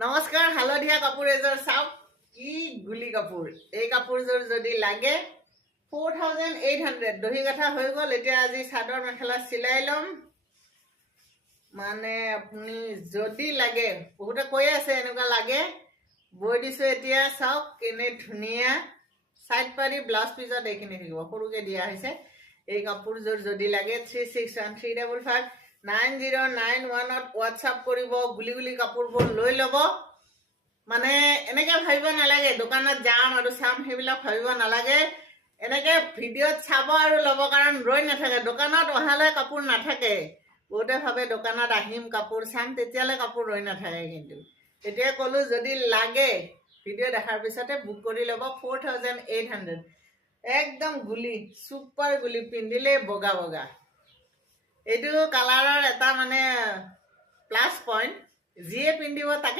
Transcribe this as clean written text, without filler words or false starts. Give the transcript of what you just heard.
নমস্কাৰ হালধীয়া কাপোৰ এযোৰ চাওক কি গুলি কাপোৰ এই কাপোৰযোৰ যদি লাগে 4800 দহি গাঠা হৈ গ'ল এতিয়া আজি চাদৰ মেখেলা চিলাই ল'ম মানে আপুনি যদি লাগে বহুতে কৈ আছে এনেকুৱা লাগে বৈ দিছো এতিয়া চাওক কেনে ধুনীয়া সাইড পাৰি ব্লাউজ পিছত এইখিনি থাকিব সৰুকে দিয়া হৈছে এই কাপোৰযোৰ যদি লাগে 361355 9091 হোৱাটছআপ কৰিব গুলি গুলি কাপোৰবোৰ লৈ ল'ব মানে এনেকে ভাবিব নালাগে দোকানত যাম আৰু চাম সেইবিলাক ভাবিব নালাগে এনেকে ভিডিঅ'ত চাব আৰু ল'ব কাৰণ ৰৈ নাথাকে দোকানত অহালে কাপোৰ নাথাকে বহুতে ভাবে দোকানত আহিম কাপোৰ চাম তেতিয়ালে কাপোৰ ৰৈ নাথাকে কিন্তু এতিয়া কলো যদি লাগে ভিডিঅ' দেখাৰ পিছতে বুক কৰি ল'ব 4800 একদম গুলি সুপাৰ গুলি পিন্ধিলে বগা বগা এইটো কালাৰৰ এটা মানে প্লাস পইণ্ট যিয়ে পিন্ধিব তাকে